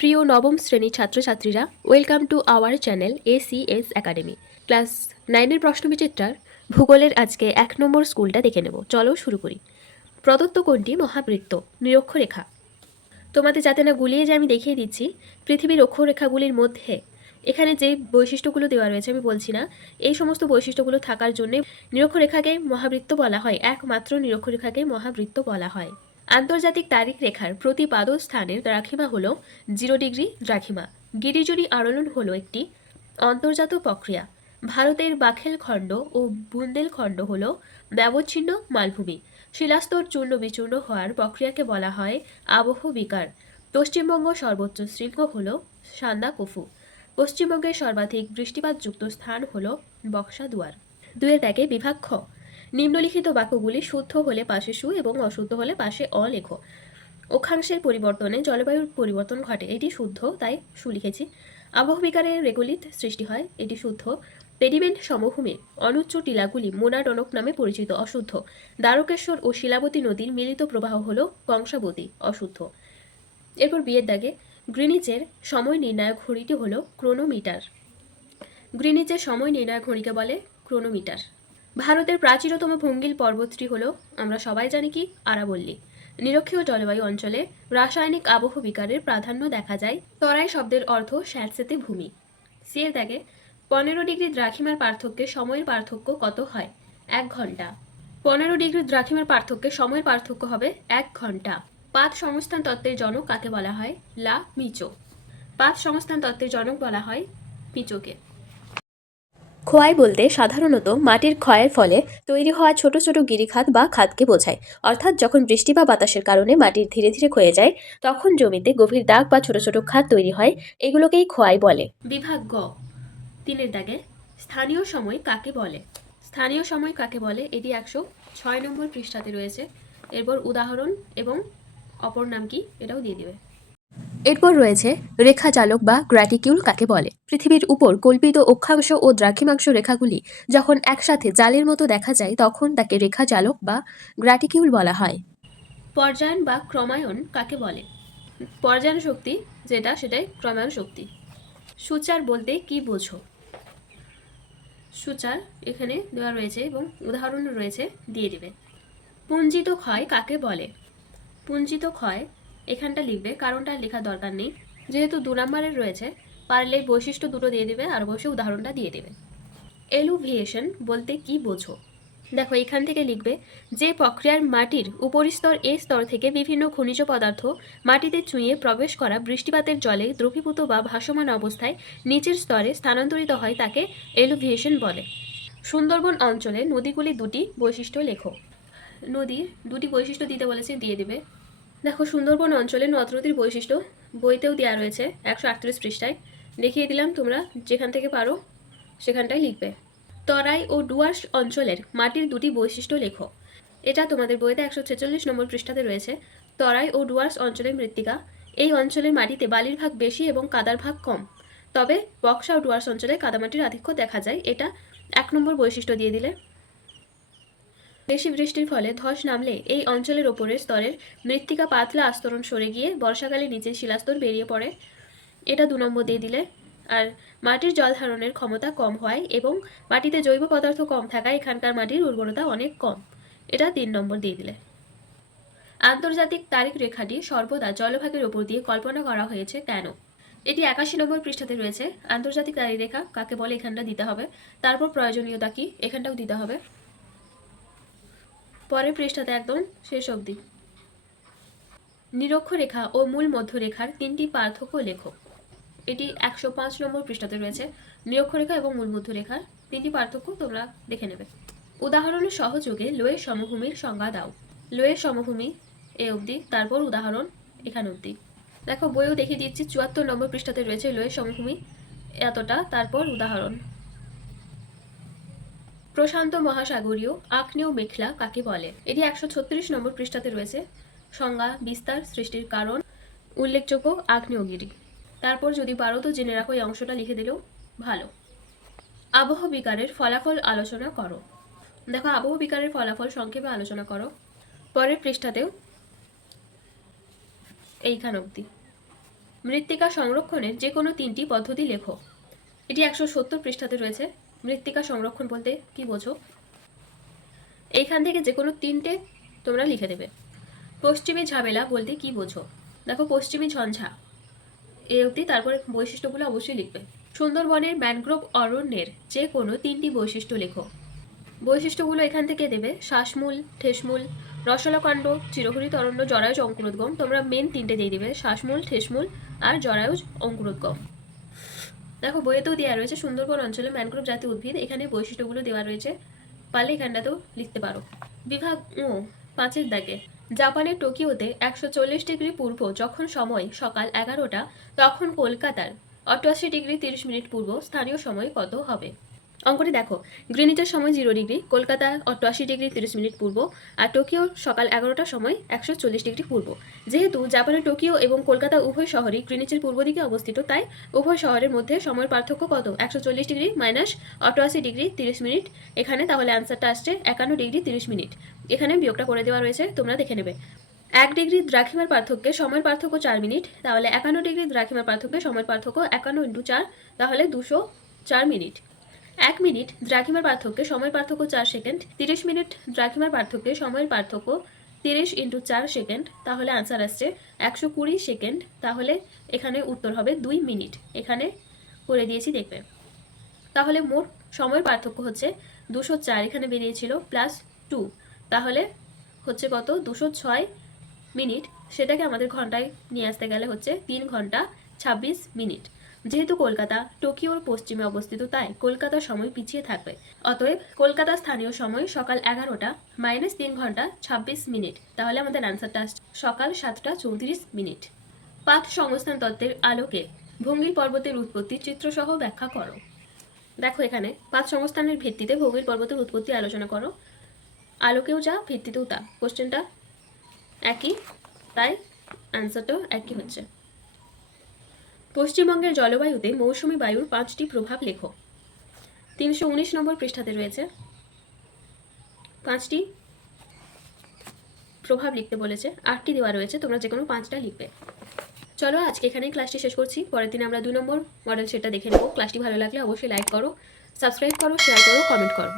প্রিয় নবম শ্রেণীর ছাত্রছাত্রীরা, welcome to our channel ACS academy. Class 9-এর প্রশ্নবিচিত্রার ভূগোলের আজকে 1 নম্বর স্কুলটা দেখে নেব। চলো শুরু করি। প্রদত্ত কোণটি মহাবৃত্ত, নিরক্ষরেখা। তোমাদের যাতে না গুলিয়ে যায় আমি দেখিয়ে দিচ্ছি। পৃথিবীর অক্ষরেখাগুলির মধ্যে এখানে যে বৈশিষ্ট্যগুলো দেওয়া রয়েছে আমি বলছি না, এই সমস্ত বৈশিষ্ট্যগুলো থাকার জন্য নিরক্ষরেখাকে মহাবৃত্ত বলা হয়। একমাত্র নিরক্ষরেখাকে মহাবৃত্ত বলা হয়। আন্তর্জাতিক তারিখ রেখার প্রতি পাদস্থানের দ্রাঘিমা হল 0 ডিগ্রি দ্রাঘিমা। গিরিজুরি আলোড়ন হল একটি অন্তর্জাত প্রক্রিয়া। ভারতের বাখেলখণ্ড ও বুন্দেলখণ্ড হল ব্যবচ্ছিন্ন মালভূমি। শিলাস্তর চূর্ণ বিচূর্ণ হওয়ার প্রক্রিয়াকে বলা হয় আবহ বিকার। পশ্চিমবঙ্গ সর্বোচ্চ শৃঙ্গ হল সান্দাকফু। পশ্চিমবঙ্গের সর্বাধিক বৃষ্টিপাতযুক্ত স্থান হল বক্সা দুয়ার। 2-এর দাগে বিভাগ খ। নিম্নলিখিত বাক্যগুলি শুদ্ধ হলে পাশে সু এবং অশুদ্ধ হলে পাশে অ লেখো। অক্ষাংশের পরিবর্তনে জলবায়ুর পরিবর্তন ঘটে, এটি শুদ্ধ, তাই সু লিখেছি। আবহবিকারে রেগুলিত সৃষ্টি হয়, এটি শুদ্ধ। পেডিমেন্ট সমভূমির অনুচ্চ টিলাগুলি মোনাডনক নামে পরিচিত, অশুদ্ধ। দ্বারকেশ্বর ও শিলাবতী নদীর মিলিত প্রবাহ হল কংসাবতী, অশুদ্ধ। এরপর বিয়ের দাগে গ্রিনিচের সময় নির্ণায়ক ঘড়িটি হল ক্রোনোমিটার। গ্রিনিচের সময় নির্ণায়ক ঘড়িকে বলে ক্রোনোমিটার। ভারতের প্রাচীনতম ভঙ্গিল পর্বতটি হল, আমরা সবাই জানি কি, আরাবল্লী। নিরক্ষীয় জলবায়ু অঞ্চলে রাসায়নিক আবহ বিকারের প্রাধান্য দেখা যায়। তরাই শব্দের অর্থ স্যাঁতসেঁতে ভূমি। সি এর দাগে 15 ডিগ্রি দ্রাঘিমার পার্থক্যে সময়ের পার্থক্য কত হয়? 1 ঘন্টা। 15 ডিগ্রি দ্রাঘিমার পার্থক্যে সময়ের পার্থক্য হবে 1 ঘন্টা। পাত সংস্থান তত্ত্বের জনক কাকে বলা হয়? লা মিচো। পাত সংস্থান তত্ত্বের জনক বলা হয় মিচোকে। ক্ষয় বলতে সাধারণত মাটির ক্ষয়ের ফলে তৈরি হওয়া ছোট ছোট গিরিখাত বা খাতকে বোঝায়। অর্থাৎ যখন বৃষ্টি বা বাতাসের কারণে মাটির ধীরে ধীরে ক্ষয়ে যায়, তখন জমিতে গভীর দাগ বা ছোট ছোট খাত তৈরি হয়, এগুলোকেই ক্ষয় বলে। বিভাগ গ। 3-এর দাগে স্থানীয় সময় কাকে বলে? স্থানীয় সময় কাকে বলে, এটি 106 নম্বর পৃষ্ঠাতে রয়েছে। এরপর উদাহরণ এবং অপর নাম কি এটাও দিয়ে দিবে। এরপর রয়েছে রেখা জালক বা গ্র্যাটিকিউল কাকে বলে। পৃথিবীর উপর কল্পিত অক্ষাংশ ও দ্রাঘিমাংশ রেখাগুলি যখন একসাথে জালের মতো দেখা যায়, তখন তাকে রেখা জালক বা গ্র্যাটিকিউল বলা হয়। পর্যায়ন বা ক্রমায়ন কাকে বলে? পর্যায়ন শক্তি যেটা, সেটাই ক্রমায়ন শক্তি। সূচার বলতে কি বোঝো? সূচার এখানে দেওয়া রয়েছে এবং উদাহরণ রয়েছে, দিয়ে দিবে। পুঞ্জিত ক্ষয় কাকে বলে? পুঞ্জিত ক্ষয় এখানটা লিখবে, কারণটা লেখার দরকার নেই, যেহেতু 2 নম্বরের রয়েছে। পারলে বৈশিষ্ট্য দুটো দিয়ে দিবে আর অবশ্যই উদাহরণটা দিয়ে দেবে। এলুভিয়েশন বলতে কি বোঝো? দেখো এখান থেকে লিখবে, যে প্রক্রিয়ার মাটির উপরিস্তর এ স্তর থেকে বিভিন্ন খনিজ পদার্থ মাটিতে চুঁইয়ে প্রবেশ করা বৃষ্টিপাতের জলে দ্রবীভূত বা ভাসমান অবস্থায় নিচের স্তরে স্থানান্তরিত হয়, তাকে এলুভিয়েশন বলে। সুন্দরবন অঞ্চলে নদীগুলি 2টি বৈশিষ্ট্য লেখো। নদীর 2টি বৈশিষ্ট্য দিতে বলেছে, দিয়ে দিবে। দেখো সুন্দরবন অঞ্চলে নদ নদীর বৈশিষ্ট্য বইতেও দেওয়া রয়েছে 138 পৃষ্ঠায়, দেখিয়ে দিলাম, তোমরা যেখান থেকে পারো সেখানটাই লিখবে। তরাই ও ডুয়ার্স অঞ্চলের মাটির 2টি বৈশিষ্ট্য লেখো। এটা তোমাদের বইতে 146 নম্বর পৃষ্ঠাতে রয়েছে। তরাই ও ডুয়ার্স অঞ্চলের মৃত্তিকা, এই অঞ্চলের মাটিতে বালির ভাগ বেশি এবং কাদার ভাগ কম, তবে বক্সা ও ডুয়ার্স অঞ্চলে কাদামাটির আধিক্য দেখা যায়, এটা 1 নম্বর বৈশিষ্ট্য দিয়ে দিলে। বেশি বৃষ্টির ফলে ধস নামলে এই অঞ্চলের ওপরের স্তরের মৃত্তিকা পাতলা আস্তরণ সরে গিয়ে বর্ষাকালে নিচের শিলাস্তর বেরিয়ে পড়ে, এটা 2 নম্বর দিয়ে দিলে। আর মাটির জল ধারণের ক্ষমতা কম হয় এবং মাটিতে জৈব পদার্থ কম থাকায় এখানকার মাটির উর্বরতা অনেক কম, এটা 3 নম্বর দিয়ে দিলে। আন্তর্জাতিক তারিখ রেখাটি সর্বদা জলভাগের ওপর দিয়ে কল্পনা করা হয়েছে কেন? এটি 81 নম্বর পৃষ্ঠাতে রয়েছে। আন্তর্জাতিক তারিখ রেখা কাকে বলে এখানটা দিতে হবে, তারপর প্রয়োজনীয়তা কি এখানটাও দিতে হবে, পরের পৃষ্ঠাতে একদম শেষ অবধি। নিরক্ষরেখা ও মূল মধ্যরেখার 3টি পার্থক্য লেখো। এটি 105 নম্বর পৃষ্ঠাতে রয়েছে। নিরক্ষরেখা এবং মূল মধ্যরেখার 3টি পার্থক্য তোমরা দেখে নেবে। উদাহরণ সহযোগে লোয়ের সমভূমির সংজ্ঞা দাও। লোয়ের সমভূমি এ অবধি, তারপর উদাহরণ এখান অবধি। দেখো বইও দেখিয়ে দিচ্ছি, 74 নম্বর পৃষ্ঠাতে রয়েছে লোয়ের সমভূমি এতটা, তারপর উদাহরণ। প্রশান্ত মহাসাগরীয় আগ্নেয় মেখলা কাকে বলে? এটি 136 নম্বর পৃষ্ঠাতে রয়েছে। সংজ্ঞা, বিস্তার, সৃষ্টির কারণ, উল্লেখযোগ্য আগ্নেয়গিরি। তারপর যদি পারো তো জেনে রাখো, এই অংশটা লিখে দিলেও ভালো। আবহ বিকারের ফলাফল আলোচনা করো। দেখো আবহ বিকারের ফলাফল সংক্ষেপে আলোচনা করো, পরের পৃষ্ঠাতেও এইখান অবধি। মৃত্তিকা সংরক্ষণের যে কোনো 3টি পদ্ধতি লেখো। এটি 170 পৃষ্ঠাতে রয়েছে। মৃত্তিকা সংরক্ষণ বলতে কি বোঝো? এইখান থেকে যে কোনো 3টে তোমরা লিখে দেবে। পশ্চিমী ঝামেলা বলতে কি বোঝো? দেখো পশ্চিমী ঝঞ্ঝা এ অবধি, তারপরে বৈশিষ্ট্যগুলো অবশ্যই লিখবে। সুন্দরবনের ম্যানগ্রোভ অরণ্যের যে কোনো 3টি বৈশিষ্ট্য লেখো। বৈশিষ্ট্যগুলো এখান থেকে দেবে। শ্বাসমূল, ঠেসমূল, রসলকাণ্ড, চিরহরিত অরণ্য, জরায়ুজ, অঙ্কুরোদ্গম। তোমরা মেন 3টে দিয়ে দিবে, শ্বাসমূল, ঠেসমূল আর জরায়ুজ, অঙ্কুরোদ্গম। দেখো বইয়েতেও দেওয়া রয়েছে সুন্দরবন অঞ্চলে ম্যানগ্রোভ জাতীয় উদ্ভিদ, এখানে বৈশিষ্ট্যগুলো দেওয়া রয়েছে, পারলে এখানটাতেও লিখতে পারো। বিভাগ ও 5-এর দাগে, জাপানের টোকিওতে 140 ডিগ্রি পূর্ব যখন সময় সকাল 11টা, তখন কলকাতার 88 ডিগ্রি 30 মিনিট পূর্ব স্থানীয় সময় কত হবে? অঙ্কটি দেখো, গ্রিনিচের সময় 0 ডিগ্রি, কলকাতা 88 ডিগ্রি 30 মিনিট পূর্ব, আর টোকিও সকাল 11টার সময় 140 ডিগ্রি পূর্ব। যেহেতু জাপানের টোকিও এবং কলকাতা উভয় শহরই গ্রিনিচের পূর্ব দিকে অবস্থিত, তাই উভয় শহরের মধ্যে সময়ের পার্থক্য কত? 140 ডিগ্রি মাইনাস 88 ডিগ্রি 30 মিনিট। এখানে তাহলে অ্যান্সারটা আসছে 51 ডিগ্রি 30 মিনিট। এখানে বিয়োগটা করে দেওয়া রয়েছে, তোমরা দেখে নেবে। 1 ডিগ্রি দ্রাঘিমার পার্থক্যে সময়ের পার্থক্য 4 মিনিট, তাহলে 51 ডিগ্রি দ্রাঘিমার পার্থক্যে সময়ের পার্থক্য 51 × 4, তাহলে 204 মিনিট। 1 মিনিট দ্রাঘিমার পার্থক্যে সময়ের পার্থক্য 4 সেকেন্ড, 30 মিনিট দ্রাঘিমার পার্থক্যে সময়ের পার্থক্য 30 × 4 সেকেন্ড, তাহলে আনসার আসছে 120 সেকেন্ড। তাহলে এখানে উত্তর হবে 2 মিনিট। এখানে করে দিয়েছি, দেখবে। তাহলে মোট সময়ের পার্থক্য হচ্ছে 204, এখানে বেরিয়েছিল +2, তাহলে হচ্ছে কত? 206 মিনিট। সেটাকে আমাদের ঘন্টায় নিয়ে আসতে গেলে হচ্ছে 3 ঘন্টা 26 মিনিট। যেহেতু কলকাতা টোকিওর পশ্চিমে অবস্থিত, তাই কলকাতার সময় পিছিয়ে থাকবে। অতএব কলকাতা স্থানীয় সময় সকাল 11টা মাইনাস 3 ঘন্টা 26 মিনিট, তাহলে আমাদের অ্যান্সারটা আসছে সকাল 7টা 34 মিনিট। পাত সংস্থান তত্ত্বের আলোকে ভঙ্গিল পর্বতের উৎপত্তি চিত্রসহ ব্যাখ্যা করো। দেখো এখানে পাত সংস্থানের ভিত্তিতে ভঙ্গিল পর্বতের উৎপত্তি আলোচনা করো। আলোকেও যা, ভিত্তিতেও তা, কোশ্চেনটা একই, তাই অ্যান্সারটাও একই হচ্ছে। পশ্চিমবঙ্গের জলবায়ুতে মৌসুমী বায়ুর 5টি প্রভাব লেখো। 319 নম্বর পৃষ্ঠাতে রয়েছে। 5টি প্রভাব লিখতে বলেছে, 8টি দেওয়া রয়েছে, তোমরা যে কোনো 5টা লিখবে। চলো আজকে এখানেই ক্লাসটি শেষ করছি। পরের দিন আমরা 2 নম্বর মডেল সেটটা দেখে নেব। ক্লাসটি ভালো লাগলে অবশ্যই লাইক করো, সাবস্ক্রাইব করো, শেয়ার করো, কমেন্ট করো।